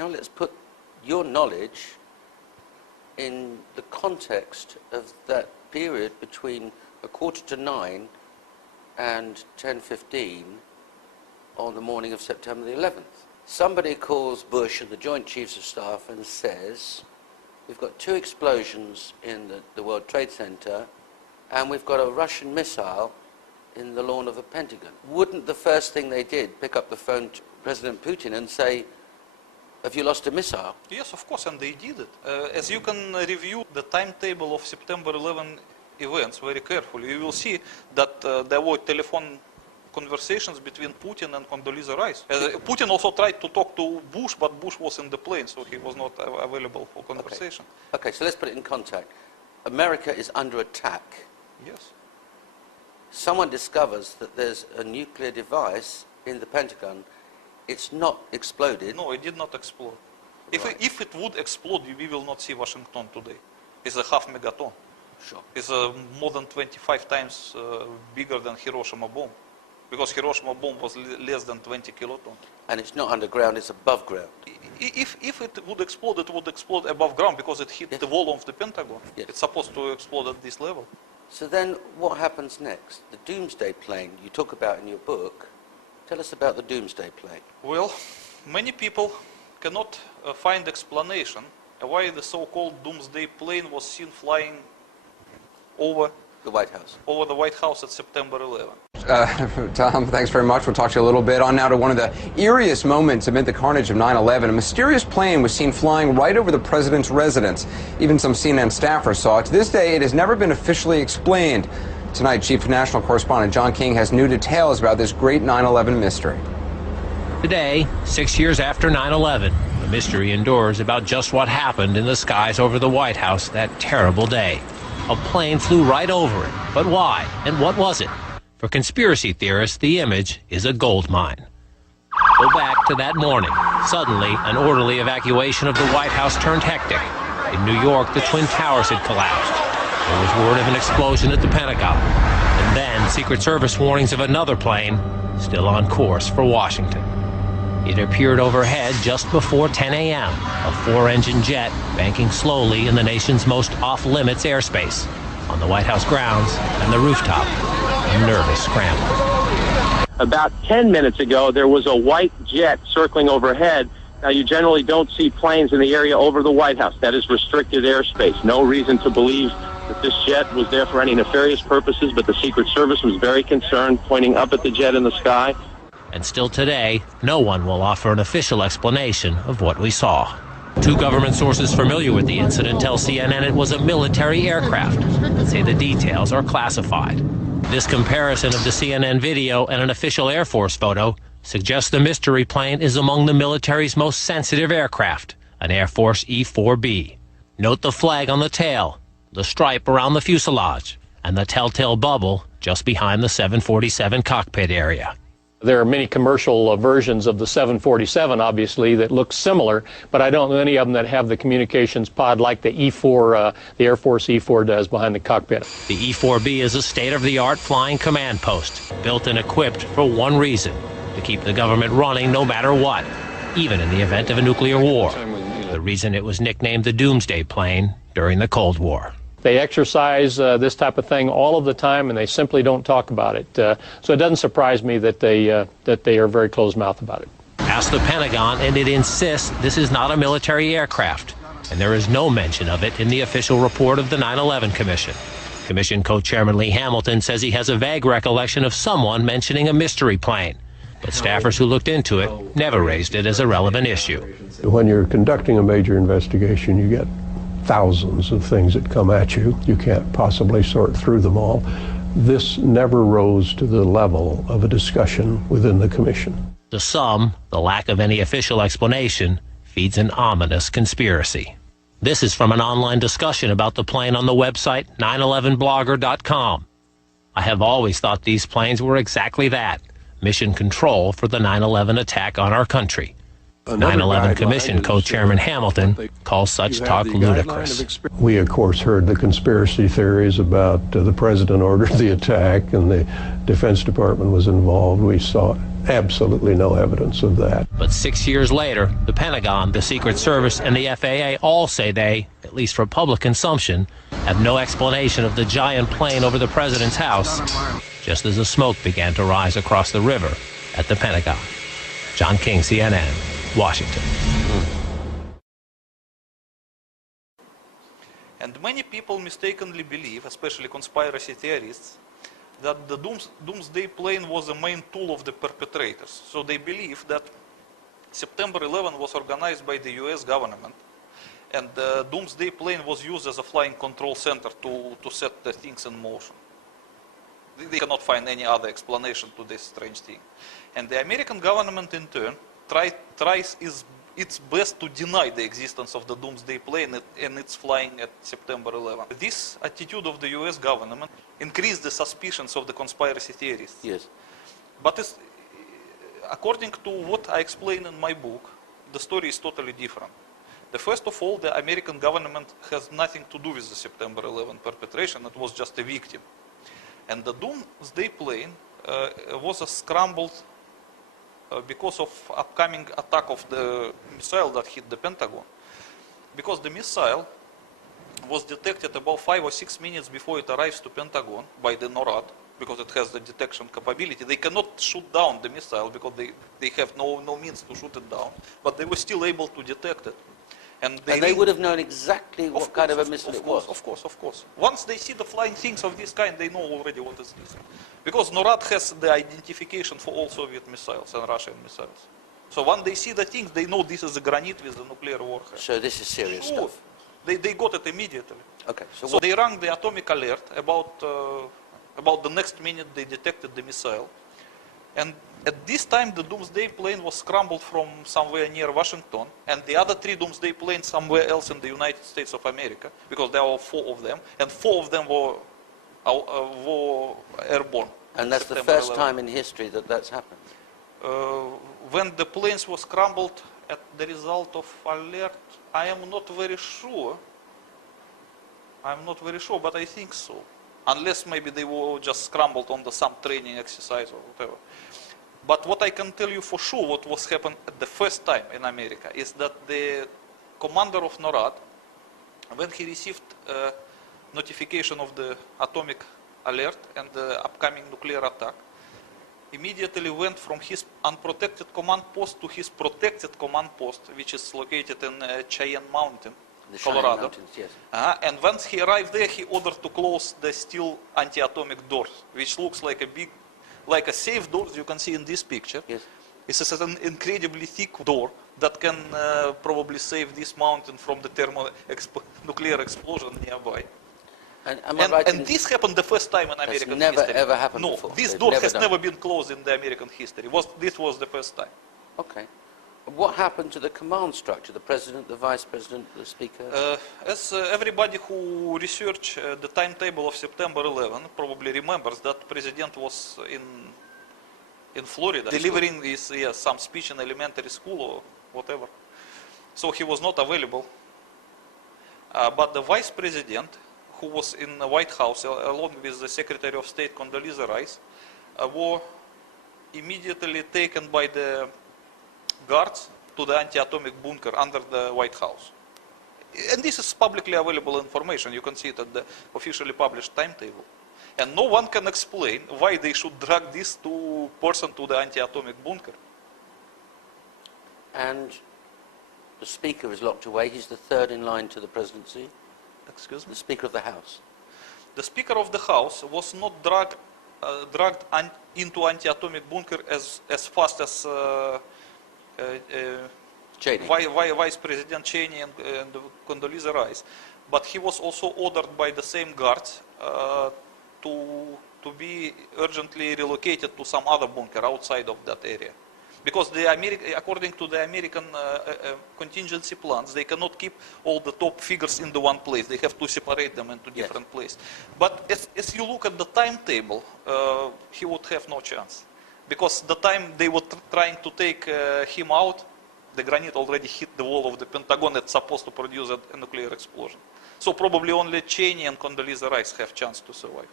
Now let's put your knowledge in the context of that period between 9:15 and 10:15 on the morning of September the 11th. Somebody calls Bush and the Joint Chiefs of Staff and says, we've got 2 explosions in the World Trade Center and we've got a Russian missile in the lawn of the Pentagon. Wouldn't the first thing they did pick up the phone to President Putin and say, have you lost a missile? Yes, of course, and they did it. As you can review the timetable of September 11 events very carefully, you will see that there were telephone conversations between Putin and Condoleezza Rice. Putin also tried to talk to Bush, but Bush was in the plane, so he was not available for conversation. Okay, so let's put it in context. America is under attack. Yes. Someone discovers that there's a nuclear device in the Pentagon. It's not exploded. No, it did not explode. Right. If it would explode, we will not see Washington today. It's a half megaton. Sure. It's more than 25 times bigger than Hiroshima bomb. Because Hiroshima bomb was less than 20 kilotons. And it's not underground, it's above ground. If it would explode above ground because it hit the wall of the Pentagon. Yes. It's supposed to explode at this level. So then what happens next? The Doomsday plane you talk about in your book. Tell us about the Doomsday plane. Well, many people cannot find explanation why the so-called Doomsday plane was seen flying over the White House. Over the White House at September 11. Tom, thanks very much. We'll talk to you a little bit on now to one of the eeriest moments amid the carnage of 9/11. A mysterious plane was seen flying right over the president's residence. Even some CNN staffers saw it. To this day, it has never been officially explained. Tonight, Chief National Correspondent John King has new details about this great 9/11 mystery. Today, 6 years after 9/11, the mystery endures about just what happened in the skies over the White House that terrible day. A plane flew right over it. But why? And what was it? For conspiracy theorists, the image is a gold mine. Go back to that morning. Suddenly, an orderly evacuation of the White House turned hectic. In New York, the Twin Towers had collapsed. There was word of an explosion at the Pentagon. And then Secret Service warnings of another plane still on course for Washington. It appeared overhead just before 10 a.m., a 4-engine jet banking slowly in the nation's most off-limits airspace, on the White House grounds and the rooftop, a nervous scramble. About 10 minutes ago, there was a white jet circling overhead. Now, you generally don't see planes in the area over the White House. That is restricted airspace. No reason to believe that this jet was there for any nefarious purposes, but the Secret Service was very concerned, pointing up at the jet in the sky. And still today, no one will offer an official explanation of what we saw. 2 government sources familiar with the incident tell CNN it was a military aircraft, but say the details are classified. This comparison of the CNN video and an official Air Force photo suggests the mystery plane is among the military's most sensitive aircraft, an Air Force E-4B. Note the flag on the tail, the stripe around the fuselage, and the telltale bubble just behind the 747 cockpit area. There are many commercial versions of the 747, obviously, that look similar, but I don't know any of them that have the communications pod like the E-4, the Air Force E-4 does behind the cockpit. The E-4B is a state-of-the-art flying command post, built and equipped for one reason, to keep the government running no matter what, even in the event of a nuclear war. The reason it was nicknamed the Doomsday Plane during the Cold War. They exercise this type of thing all of the time, and they simply don't talk about it. So it doesn't surprise me that they are very closed-mouthed about it. Ask the Pentagon, and it insists this is not a military aircraft, and there is no mention of it in the official report of the 9/11 Commission. Commission co-chairman Lee Hamilton says he has a vague recollection of someone mentioning a mystery plane, but staffers who looked into it never raised it as a relevant issue. When you're conducting a major investigation, you get thousands of things that come at you. You can't possibly sort through them all. This never rose to the level of a discussion within the commission. To some, the lack of any official explanation feeds an ominous conspiracy. This is from an online discussion about the plane on the website 911blogger.com. I have always thought these planes were exactly that, mission control for the 9/11 attack on our country. 9/11 Commission co-chairman Hamilton calls such talk ludicrous. We, of course, heard the conspiracy theories about the president ordered the attack and the Defense Department was involved. We saw absolutely no evidence of that. But 6 years later, the Pentagon, the Secret Service, and the FAA all say they, at least for public consumption, have no explanation of the giant plane over the president's house, just as the smoke began to rise across the river at the Pentagon. John King, CNN, Washington. And many people mistakenly believe, especially conspiracy theorists, that the doomsday plane was the main tool of the perpetrators. So they believe that September 11 was organized by the US government, and the doomsday plane was used as a flying control center to set the things in motion. They cannot find any other explanation to this strange thing. And the American government, in turn, tries its best to deny the existence of the doomsday plane and its flying at September 11. This attitude of the US government increased the suspicions of the conspiracy theorists. Yes. But according to what I explain in my book, the story is totally different. First of all, the American government has nothing to do with the September 11 perpetration. It was just a victim. And the doomsday plane was scrambled because of upcoming attack of the missile that hit the Pentagon. Because the missile was detected about 5 or 6 minutes before it arrives to Pentagon by the NORAD, because it has the detection capability. They cannot shoot down the missile because they have no means to shoot it down, but they were still able to detect it. And they would have known exactly what kind of a missile it was. Of course. Once they see the flying things of this kind, they know already what is this. Because NORAD has the identification for all Soviet missiles and Russian missiles. So when they see the things, they know this is a granite with a nuclear warhead. So this is serious stuff. They got it immediately. Okay. So they rang the atomic alert about the next minute they detected the missile. And at this time, the doomsday plane was scrambled from somewhere near Washington, and the other 3 doomsday planes somewhere else in the United States of America, because there were 4 of them, and 4 of them were airborne. And that's the first time in history that that's happened? When the planes were scrambled at the result of alert, I am not very sure. But I think so. Unless maybe they were just scrambled on some training exercise or whatever. But what I can tell you for sure, what was happened at the first time in America, is that the commander of NORAD, when he received notification of the atomic alert and the upcoming nuclear attack, immediately went from his unprotected command post to his protected command post, which is located in Cheyenne Mountain, Colorado. Mountains, yes. And once he arrived there, he ordered to close the steel anti-atomic doors, which looks like a safe door, as you can see in this picture. Yes. It's an incredibly thick door that can probably save this mountain from the nuclear explosion nearby. And this happened the first time in American history. Never ever happened No, before. this door has never been closed in the American history. This was the first time. Okay. What happened to the command structure? The president, the vice president, the speaker? As everybody who researched the timetable of September 11 probably remembers, that president was in Florida delivering some speech in elementary school or whatever. So he was not available. But the vice president, who was in the White House along with the Secretary of State Condoleezza Rice, were immediately taken by the guards to the anti-atomic bunker under the White House. And this is publicly available information. You can see it at the officially published timetable. And no one can explain why they should drag this person to the anti-atomic bunker. And the speaker is locked away. He's the third in line to the presidency. Excuse me? The Speaker of the House. The Speaker of the House was not dragged into anti-atomic bunker as fast as Cheney. Vice President Cheney and Condoleezza Rice, but he was also ordered by the same guards to be urgently relocated to some other bunker outside of that area. Because according to the American contingency plans, they cannot keep all the top figures in the one place. They have to separate them into different places. But as you look at the timetable, he would have no chance. Because the time they were trying to take him out, the granite already hit the wall of the Pentagon. It's supposed to produce a nuclear explosion. So probably only Cheney and Condoleezza Rice have chance to survive.